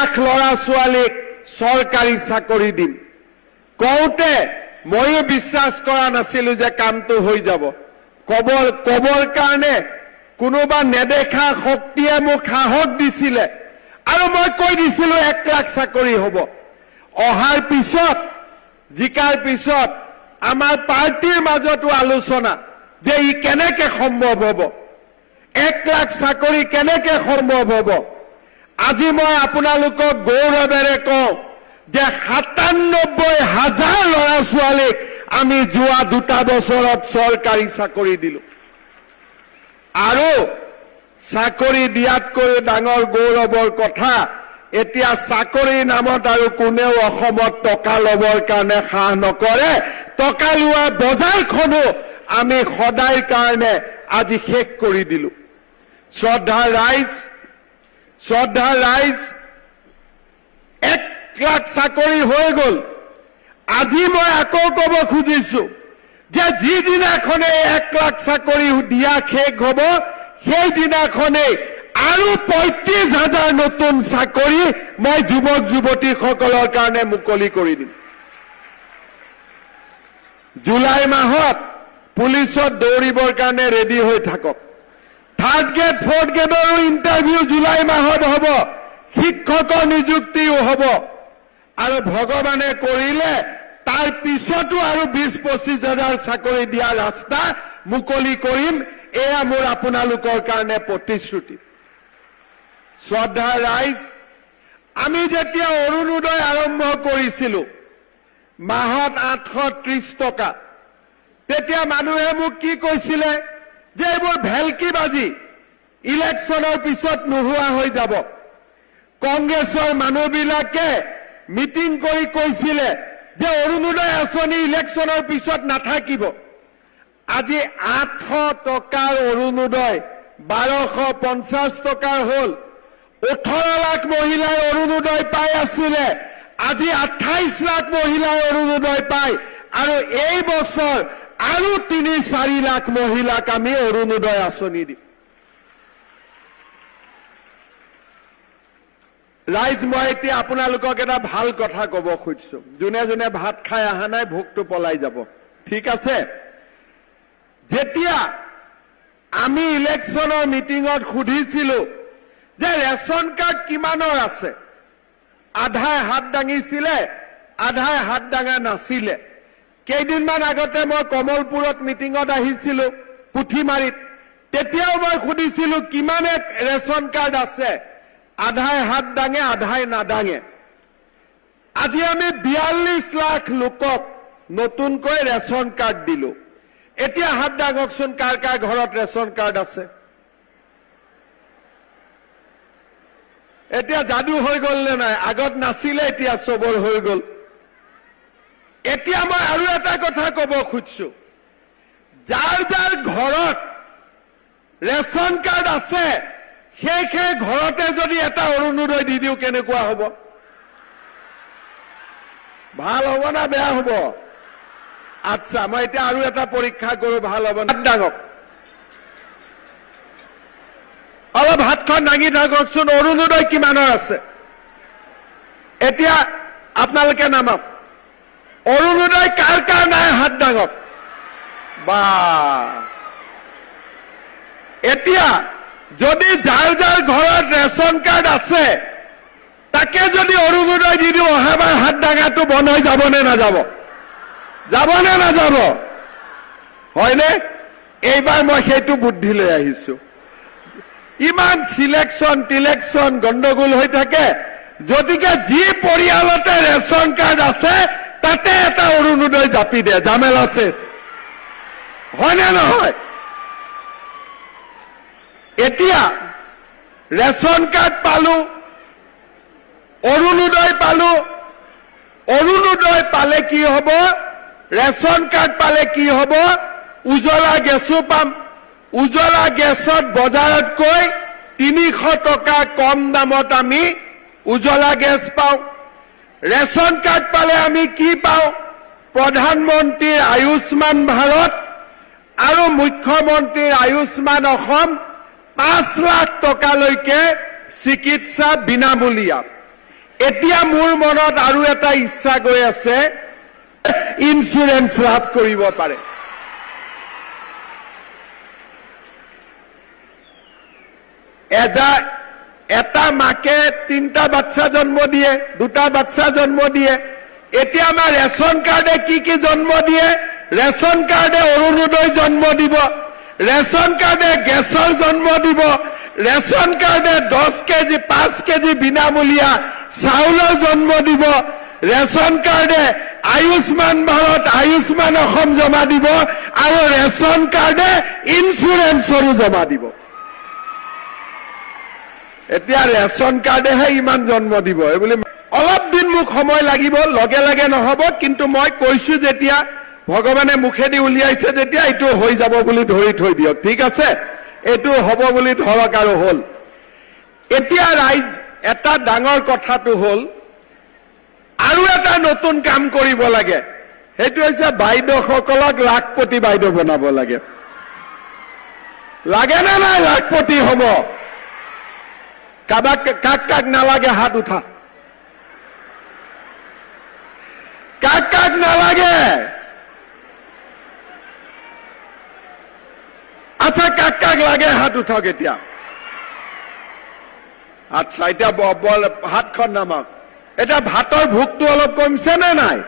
লাখ ল'ৰা ছোৱালীক চৰকাৰী চাকৰি দিম কওঁতে ময়ো বিশ্বাস কৰা নাছিলো যে কামটো হৈ যাব কবৰ কাৰণে কোনোবা নেদেখা শক্তিয়ে মোক সাহস দিছিলে আৰু মই কৈ দিছিলো 1 লাখ চাকৰি হ'ব অহাৰ পিছত জিকাৰ পিছত আমাৰ পাৰ্টিৰ মাজতো আলোচনা যে ই কেনেকৈ সম্ভৱ হ'ব 1 লাখ চাকৰি কেনেকৈ সম্ভৱ হ'ব আজি মই আপোনালোকক গৌৰৱেৰে কওঁ যে 97,000 ল'ৰা ছোৱালীক আমি যোৱা 2 বছৰত চৰকাৰী চাকৰি দিলো আৰু চাকৰি দিয়াতকৈ ডাঙৰ গৌৰৱৰ কথা এতিয়া চাকৰিৰ নামত আৰু কোনেও অসমত টকা ল'বৰ কাৰণে সাহ নকৰে টকা লোৱা বজাৰখনো আমি সদায় কাৰণে আজি শেষ কৰি দিলো শ্ৰদ্ধা ৰাইজ 1 লাখ চাকৰি হৈ গ'ল আজি মই আকৌ ক'ব খুজিছো যে যিদিনাখনে 1 লাখ চাকৰি দিয়া শেষ হ'ব সেই দিনাখনেই আৰু 35,000 নতুন চাকৰি মই যুৱক যুৱতীসকলৰ কাৰণে মুকলি কৰি দিম জুলাই মাহত পুলিচত দৌৰিবৰ কাৰণে ৰেডি হৈ থাকক 3rd grade 4th গ্ৰেডৰো interview July মাহত হ'ব শিক্ষকৰ নিযুক্তিও হ'ব আৰু ভগৱানে কৰিলে তাৰ পিছতো আৰু 20-25,000 চাকৰি দিয়া ৰাস্তা মুকলি কৰিম এয়া মোৰ আপোনালোকৰ কাৰণে প্ৰতিশ্ৰুতি শ্ৰদ্ধা ৰাইজ আমি যেতিয়া অৰুণোদয় আৰম্ভ কৰিছিলো মাহত 830 টকা তেতিয়া মানুহে মোক কি কৈছিলে যে এইবোৰ ভেলকিবাজি ইলেকশ্যনৰ পিছত নোহোৱা হৈ যাব কংগ্ৰেছৰ মানুহবিলাকে মিটিং কৰি কৈছিলে যে অৰুণোদয় আঁচনি ইলেকশ্যনৰ পিছত নাথাকিব আজি 800 টকাৰ অৰুণোদয় 1250 টকাৰ হ'ল 18 লাখ মহিলাই অৰুণোদয় পাই আছিলে আজি 28 লাখ মহিলাই অৰুণোদয় পায় আৰু এই বছৰ আৰু 3-4 লাখ মহিলাক আমি অৰুণোদয় আঁচনি দিম ৰাইজ মই এতিয়া আপোনালোকক এটা ভাল কথা ক'ব খুজিছো যোনে যোনে ভাত খাই অহা নাই ভোকটো পলাই যাব ঠিক আছে যেতিয়া আমি ইলেকশ্যনৰ মিটিঙত সুধিছিলো যে ৰেচন কাৰ্ড কিমানৰ আছে আধাই হাত দাঙিছিলে আধাই হাত দাঙা নাছিলে কেইদিনমান আগতে মই কমলপুৰত মিটিঙত আহিছিলো পুথিমাৰীত তেতিয়াও মই সুধিছিলো কিমানে ৰেচন কাৰ্ড আছে আধাই হাত দাঙে আধাই নাদাঙে আজি আমি 42 লাখ লোকক নতুনকৈ ৰেচন কাৰ্ড দিলো এতিয়া হাত দাঙকচোন কাৰ কাৰ ঘৰত ৰেচন কাৰ্ড আছে এতিয়া যাদু হৈ গ'ল নে নাই আগত নাছিলে এতিয়া চবৰ হৈ গ'ল এতিয়া মই আৰু এটা কথা ক'ব খুজিছো যাৰ যাৰ ঘৰত ৰেচন কাৰ্ড আছে সেই ঘৰতে যদি এটা অৰুণোদয় দি দিও কেনেকুৱা হ'ব ভাল হ'ব না বেয়া হ'ব আচ্ছা মই এতিয়া আৰু এটা পৰীক্ষা কৰো ভাল হ'ব না ডাঙক অলপ হাতখন দাঙি থাককচোন অৰুণোদয় কিমানৰ আছে এতিয়া আপোনালোকে নামক অৰুণোদয় কাৰ কাৰ নাই হাত দাঙক বা এতিয়া যদি যাৰ যাৰ ঘৰত ৰেচন কাৰ্ড আছে তাকে যদি অৰুণোদয় দি দিও অহাবাৰ হাত দাঙাটো বন্ধ হৈ যাব নে নাযাব যাবনে নাযাব হয়নে এইবাৰ মই সেইটো বুদ্ধি লৈ আহিছো ইমান সিলেকশ্যন গণ্ডগোল হৈ থাকে যদিকে যি পৰিয়ালতে ৰেচন কাৰ্ড আছে তাতে এটা অৰুণোদয় জাপি দিয়ে জামেলা শেষ হয়নে নহয় এতিয়া ৰেচন কাৰ্ড পালো অৰুণোদয় পালো অৰুণোদয় পালে কি হ'ব ৰেচন কাৰ্ড পালে কি হ'ব উজ্বলা গেছো পাম উজ্বলা গেছত বজাৰতকৈ 300 টকা কম দামত আমি উজ্বলা গেছ পাওঁ ৰেচন কাৰ্ড পালে আমি কি পাওঁ প্ৰধানমন্ত্ৰীৰ আয়ুষ্মান ভাৰত আৰু মুখ্যমন্ত্ৰীৰ আয়ুষ্মান অসম 5 লাখ টকালৈকে চিকিৎসা বিনামূলীয়া এতিয়া মোৰ মনত আৰু এটা ইচ্ছা গৈ আছে, ইন্সুৰেন্স লাভ কৰিব পাৰে। এটা মাকে 3টা বাচ্চা জন্ম দিয়ে, 2টা বাচ্চা জন্ম দিয়ে। এতিয়া আমাৰ ৰেচন কাৰ্ডে কি জন্ম দিয়ে? ৰেচন কাৰ্ডে অৰুণোদয় জন্ম দিব, ৰেচন কাৰ্ডে গেছৰ জন্ম দিব, ৰেচন কাৰ্ডে 10 কেজি 5 কেজি বিনামূলীয়া চাউলৰ জন্ম দিব, ৰেচন কাৰ্ডে আয়ুষ্মান ভাৰত আয়ুষ্মান অসম জমা দিব, আৰু ৰেচন কাৰ্ডে ইন্সুৰেন্সৰো জমা দিব। এতিয়া ৰেচন কাৰ্ডেহে ইমান জন্ম দিব, এইবুলি অলপ দিন মোক সময় লাগিব, লগে লগে নহব, কিন্তু মই কৈছো যেতিয়া ভগৱানে মুখেদি উলিয়াইছে যেতিয়া এইটো হৈ যাব বুলি ধৰি থৈ দিয়ক, ঠিক আছে? এইটো হ'ব বুলি ধৰক আৰু হ'ল। এতিয়া ৰাইজ এটা ডাঙৰ কথাটো হ'ল, আৰু এটা নতুন কাম কৰিব লাগে, সেইটো হৈছে বাইদেউসকলক লাখপতি বাইদেউ বনাব লাগে। লাগে নে নাই লাখপতি হ'ব? কাক নালাগে হাত উঠা। কাক নালাগে? আচ্ছা, কাক লাগে হাত উঠক এতিয়া। আচ্ছা, এতিয়া হাতখন নামাওক। এতিয়া ভাতৰ ভোগটো অলপ কমিছে নে নাই?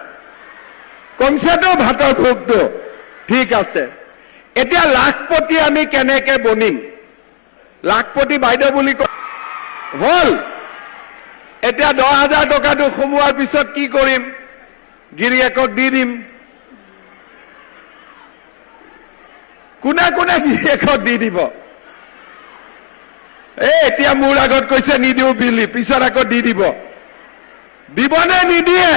কমিছেতো ভাতৰ ভোগটো, ঠিক আছে। এতিয়া লাখপতি আমি কেনেকে বনিম? লাখপতি বাইদেউ বুলি হ'ল। এতিয়া 10,000 টকাটো সোমোৱাৰ পিছত কি কৰিম? গিৰিয়েকক দি দিম। কোনে গিৰিয়েকক দি দিব? এতিয়া মোৰ আগত কৈছে নিদিওঁ বিলি, পিছত আকৌ দি দিব। দিবনে নিদিয়ে?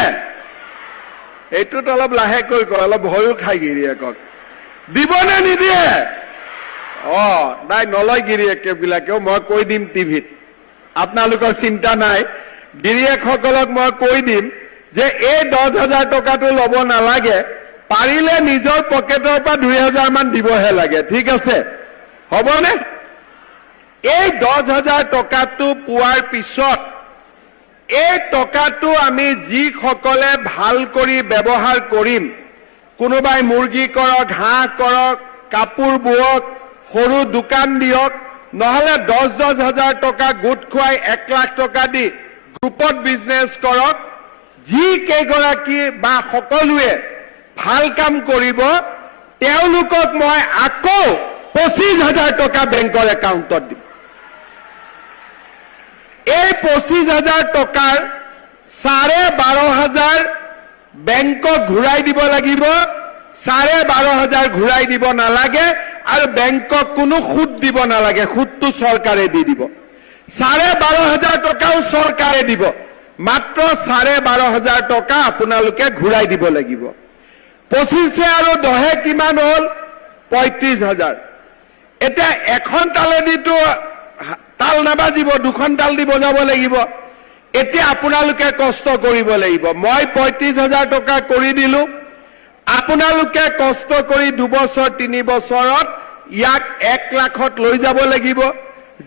এইটোত অলপ লাহেকৈ কয়, অলপ ভয়ো খাই গিৰিয়েকক। দিবনে নিদিয়ে? নাই, নলয় গিৰিয়েকবিলাকেও, মই কৈ দিম টিভিত। আপোনালোকৰ চিন্তা নাই, গিৰিয়েকসকলক মই কৈ দিম যে এই 10,000 টকাটো ল'ব নালাগে, পাৰিলে নিজৰ পকেটৰ পৰা 2,000 মান দিবহে লাগে, ঠিক আছে? হ'বনে? এই 10,000 টকাটো পোৱাৰ পিছত এই টকাটো আমি যিসকলে ভাল কৰি ব্যৱহাৰ কৰিম, কোনোবাই মুৰ্গী কৰক, হাঁহ কৰক, কাপোৰ বোৱক, সৰু দোকান দিয়ক, নহলে 10,000 টকা গোট খুৱাই 1 লাখ টকা দি গ্ৰুপত বিজনেছ কৰক, যি কেইগৰাকী বা সকলোৱে ভাল কাম কৰিব, তেওঁলোকক মই আকৌ 25,000 টকা বেংকৰ একাউণ্টত দিম। এই 25,000 টকাৰ 12,500 বেংকক ঘূৰাই দিব লাগিব, 12,500 ঘূৰাই দিব নালাগে, আৰু বেংকক কোনো সুদ দিব নালাগে, সুদটো চৰকাৰে দি দিব। 12,500 টকাও চৰকাৰে দিব, মাত্ৰ 12,500 টকা আপোনালোকে ঘূৰাই দিব লাগিব। 25 আৰু 10 কিমান হ'ল? 35,000। এতিয়া এখন তালেদিতো তাল নাবাজিব, 2খন তাল দি বজাব লাগিব। এতিয়া আপোনালোকে কষ্ট কৰিব লাগিব। মই 35,000 টকা কৰি দিলো, আপোনালোকে কষ্ট কৰি 2 বছৰ 3 বছৰত ইয়াক 1 লাখত লৈ যাব লাগিব।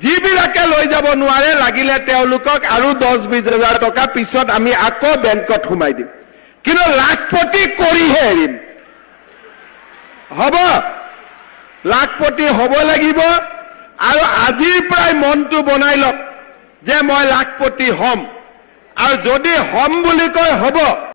যিবিলাকে লৈ যাব নোৱাৰে, লাগিলে তেওঁলোকক আৰু 10-20,000 টকা পিছত আমি আকৌ বেংকত সোমাই দিম, কিন্তু লাখপতি কৰিহে এৰিম। হ'ব? লাখপতি হ'ব লাগিব। আৰু আজিৰ পৰাই মনটো বনাই লওক যে মই লাখপতি হ'ম, আৰু যদি হ'ম বুলি কয় হ'ব।